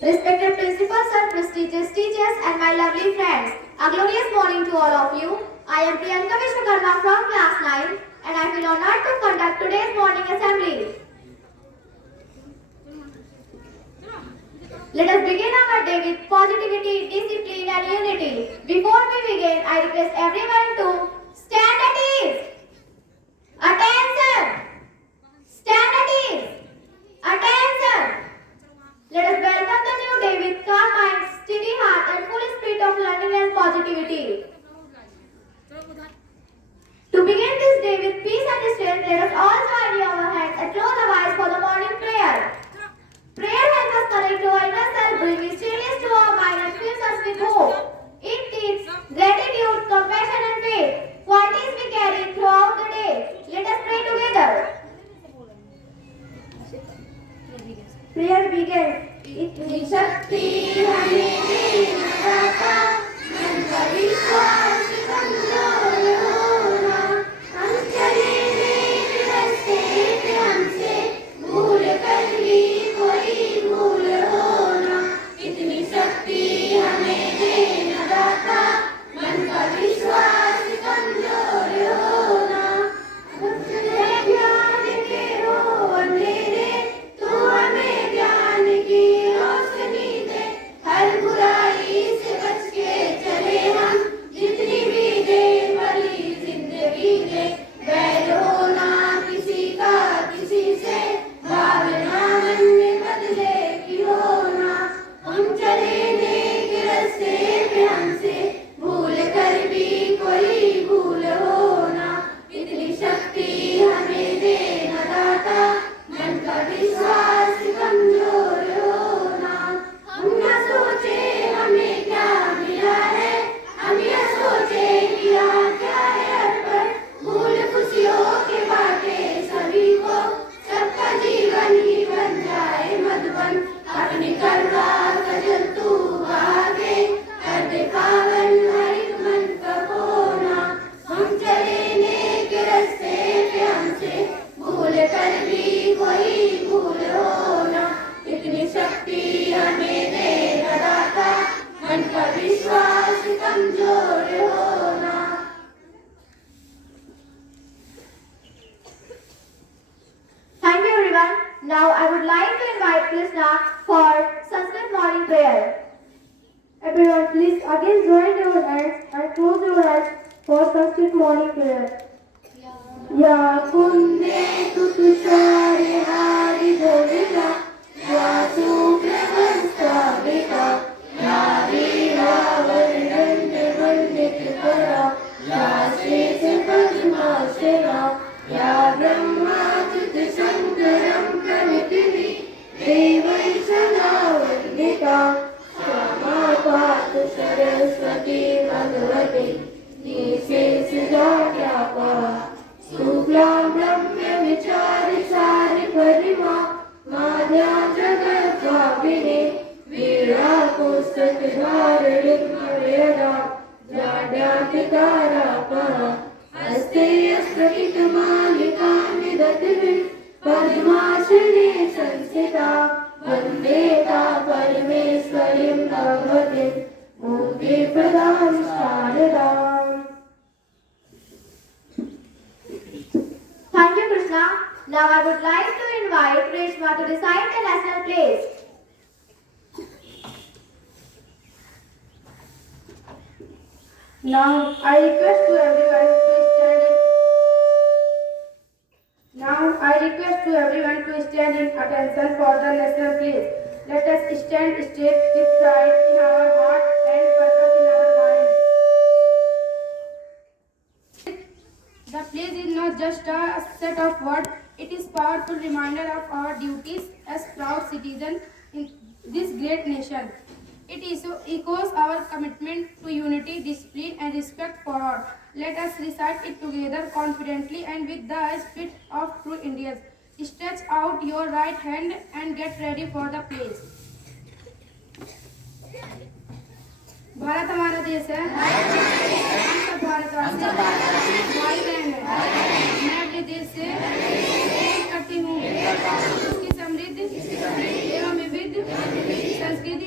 Respected principal sir, prestigious teachers and my lovely friends, a glorious morning to all of you. I am Priyanka Vishwakarma from class 9 and I feel honored to conduct today's morning assembly. Let us begin our day with positivity, discipline and unity. Before we begin, I request everyone to stand at ease. Attention! Stand at ease. Attention! Let us welcome the new day with calm minds, steady heart and full spirit of learning and positivity. To begin this day with peace and strength, let us all join our hands and close our eyes for the morning prayer. Prayer helps us connect to our inner self, bring stillness to our mind and fills us with hope. It teaches gratitude, compassion and faith, qualities we carry throughout the day. Let us pray together. Prayer begins. इतनी शक्ति हमें देना दाता, मन का विश्वास कमजोर होना, हम चले नेक रास्ते पे हमसे भूल कर भी कोई भूल होना। इतनी शक्ति हमें देना दाता, मन का विश्वास कमजोर होना, हम चले ज्ञान के हो अंधेरे, तू हमें ज्ञान की रोशनी दे, हर बुराई से बच के चले हम, जितनी भी देर वाली जिंदगी दे, बैर होना किसी का किसी से, भावना मन में बदले की होना, हम चले नेक रास्ते पे हमसे भूल कर भी कोई भूल होना। इतनी शक्ति हमें देना दाता, मन का विश्वास कमजोर होना, हम न सोचे हमें क्या मिला है, हम यह सोचे किया क्या है अर्पण, भूल खुशियों के बाटे सभी को, सबका जीवन ही बन जाए मधुबन, अपनी करुणा सजल तू आगे कर दे पावन हर एक मन का कोना, हम चले नेक रास्ते पे हमसे भूल कर भी कोई भूल होना। इतनी शक्ति हमें देना दाता, मन का विश्वास कमजोर होना। Thank you everyone. Now I would like to invite Krishna for Sanskrit morning prayer. Everyone, please again join your hands and close your eyes for Sanskrit morning prayer. या कुंदे तुषारे हारि गोविंदा, या सुप्रभस्ताविता, या वीरावरदंड वंदित करा, या शेष पद्मासना, या ब्रह्माच्युत शंकरं प्रणतिः, देवै सदा वन्दिता, क्षमा पातु सरस्वती भगवती, निशेषजाड्यापा, शुक्लां ब्रह्म विचारसार परिमा, माया जगद्भाविने, वीणापुस्तकधारिणीं मर्यादा, जाड्यातितारापः, हस्ते स्फटिकमालिकां विदधतीं, पद्मासने संस्थिता, वन्दे ता परमेश्वरीं भगवतीं, मुक्तिप्रदां शारदाम्। Thank you Krishna. Now I would like to invite Reshma to recite the national plays. Now I request to everyone to stand in attention for the national plays. Let us stand straight with pride in our heart and purpose in our mind. The play is not just a set of words, it is powerful reminder of our duties as proud citizens in this great nation. It echoes our commitment to unity, discipline and respect for all. Let us recite it together confidently and with the spirit of true Indians. Stretch out your right hand and get ready for the plays. Bharat हमारा देश है, हम सब भारतवासी भाई बहन हैं। मैं अपने देश से प्रेम करती हूँ, उसकी समृद्ध एवं विविध संस्कृति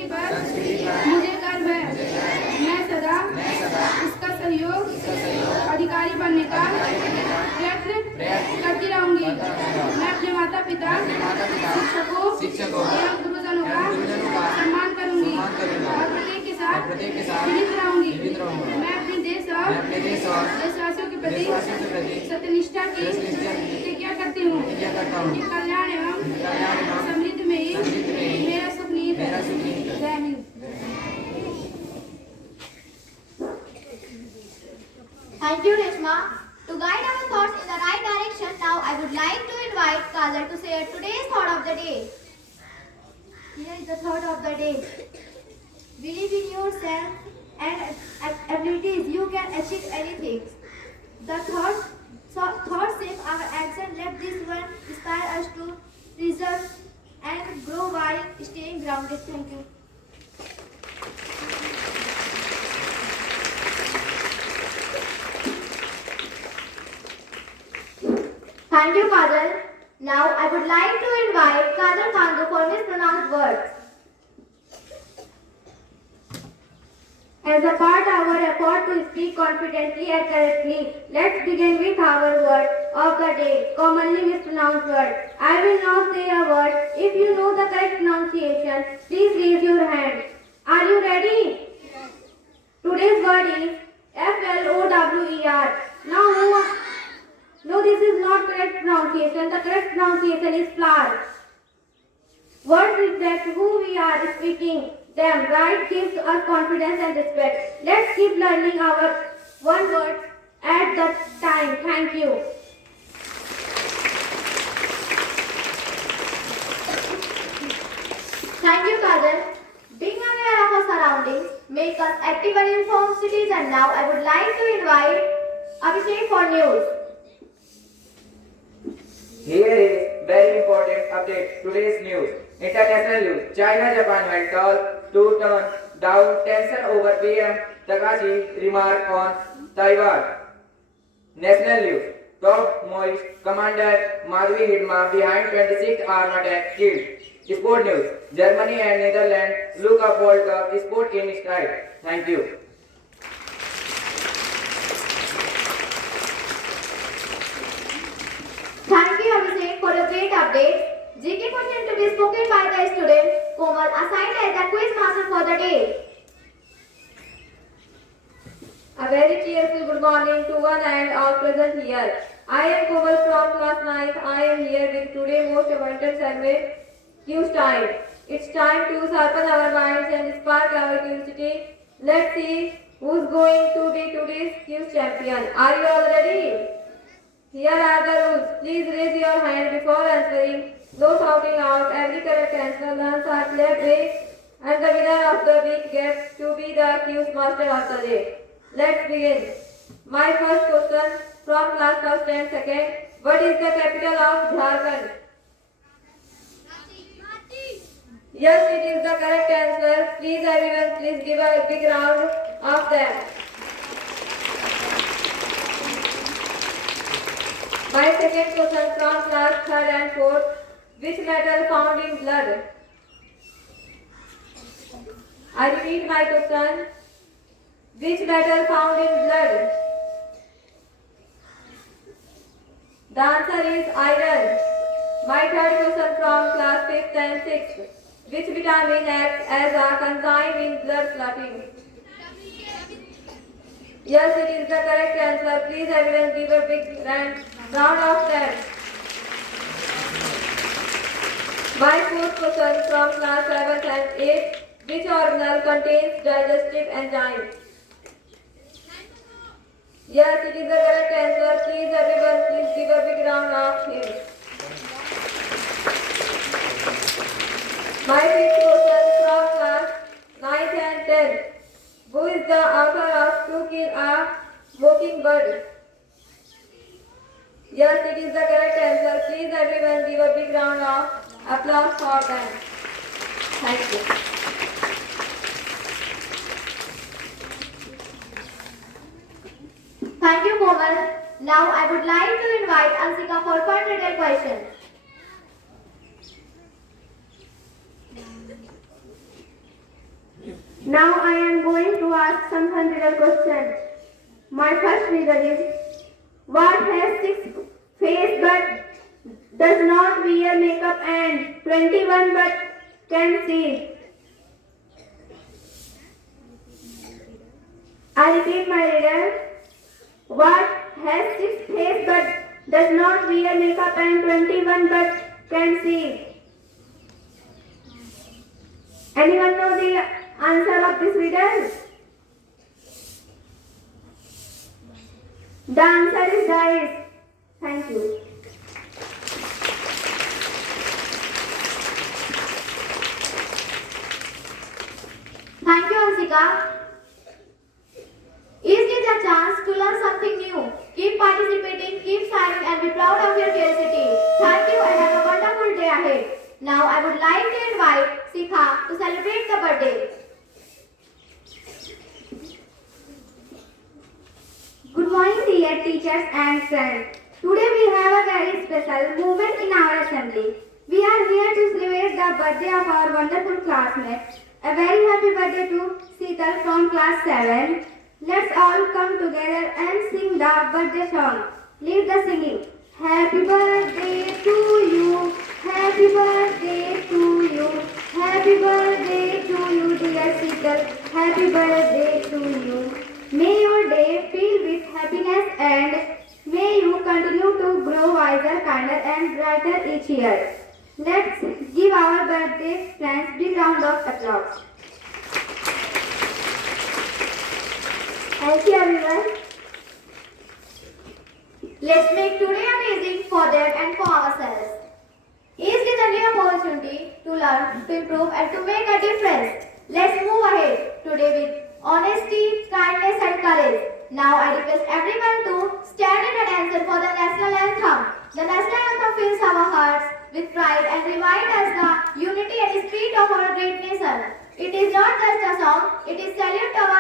शिक्षकों एवं गुरुजनों का गुरुजनों का सम्मान करूंगी सम्मान करूंगा और प्रत्येक के साथ जीवित रहूंगी। रहूंगा। मैं अपने देश और देशवासियों के प्रति सत्यनिष्ठा की प्रतिज्ञा करती हूँ कि कल्याण एवं समृद्धि में ही मेरा सुख निहित है। जय Hind. Thank you, Reshma. To guide our thoughts in the right direction, now I would like to invite Kajal to share today's thought of the day. Here is the thought of the day. Believe in yourself and abilities. You can achieve anything. The thoughts shape our action. Let this one inspire us to preserve and grow while staying grounded. Thank you. Thank you, Kajal. Now I would like to invite Kajal Khandu for mispronounced words. As a part of our effort to speak confidently and correctly, let's begin with our word of the day, commonly mispronounced word. I will now say a word. If you know the correct pronunciation, please raise your hand. Are you ready? Today's word is flower. No, this is not correct pronunciation. The correct pronunciation is flower. Words reflect who we are speaking. Them right gives us confidence and respect. Let's keep learning our one word at the time. Thank you. Thank you, Kajal. Being aware of our surroundings make us active and informed citizens. Now I would like to invite Abhishek for news. Here is very important update. Today's news. International news. China-Japan went tall to turn down tension over PM Takashi remark on Taiwan. National news. Top Moist Commander Madhvi Hidma behind 26th armed attack killed. Sport news. Germany and Netherlands look up World Cup sport in style. Thank you. Thank you, Abhishek, for a great update. GK question to be spoken by the student Komal, assigned as the quiz master for the day. A very cheerful good morning to one and all present here. I am Komal from class 9th. I am here with today's most abundant segment, Quiz time. It's time to sharpen our minds and spark our curiosity. Let's see who's going to be today's quiz champion. Are you all ready? Here are the rules. Please raise your hand before answering. No shouting out. Every correct answer learns our clear way. And the winner of the week gets to be the quiz master of the day. Let's begin. My first question from class first and second. What is the capital of Jharkhand? Yes, it is the correct answer. Please everyone, please give a big round of them. My second question from class third and fourth. Which metal found in blood? I repeat my question. Which metal found in blood? The answer is iron. My third question from class fifth and sixth. Which vitamin acts as a enzyme in blood clotting? Yes, it is the correct answer. Please everyone give a big round of applause. My fourth question from class 7th and 8th. Which organelle contains digestive enzyme? Yes, it is the correct answer. Please everyone, please give a big round of him. My fifth question from class 9th and 10th. Who is the author of To Kill a Mockingbird? Yes, it is the correct answer. Please everyone give a big round of applause for them. Thank you. Thank you, Komal. Now I would like to invite Ansika for fun riddle questions. Now I am going to ask some fun riddle questions. My first riddle is, what has six faces but does not wear makeup and 21 but can see. I repeat my riddle. What has 6 faces but does not wear makeup and 21 but can see? Anyone know the answer of this riddle? The answer is dice. Thank you. Thank you, Ansika. Is this a chance to learn something new? Keep participating, keep smiling, and be proud of your curiosity. Thank you and have a wonderful day ahead. Now I would like to invite Sikha to celebrate the birthday. Good morning, dear teachers and friends. Today we have a very special moment in our assembly. We are here to celebrate the birthday of our wonderful classmate. A very happy birthday to Seetal from class 7. Let's all come together and sing the birthday song. Lead the singing. Happy birthday to you. Happy birthday to you. Happy birthday to you, dear Seetal. Happy birthday to you. May your day fill with happiness and may you continue to grow wiser, kinder and brighter each year. Let's give our birthday friends a big round of applause. Thank you everyone. Let's make today amazing for them and for ourselves. Is this a new opportunity to learn, to improve and to make a difference? Let's move ahead today with honesty, kindness and courage. Now I request everyone to stand in attention for the national anthem. The national anthem fills our hearts with pride and reminds us the unity and spirit of our great nation. It is not just a song, it is salute to our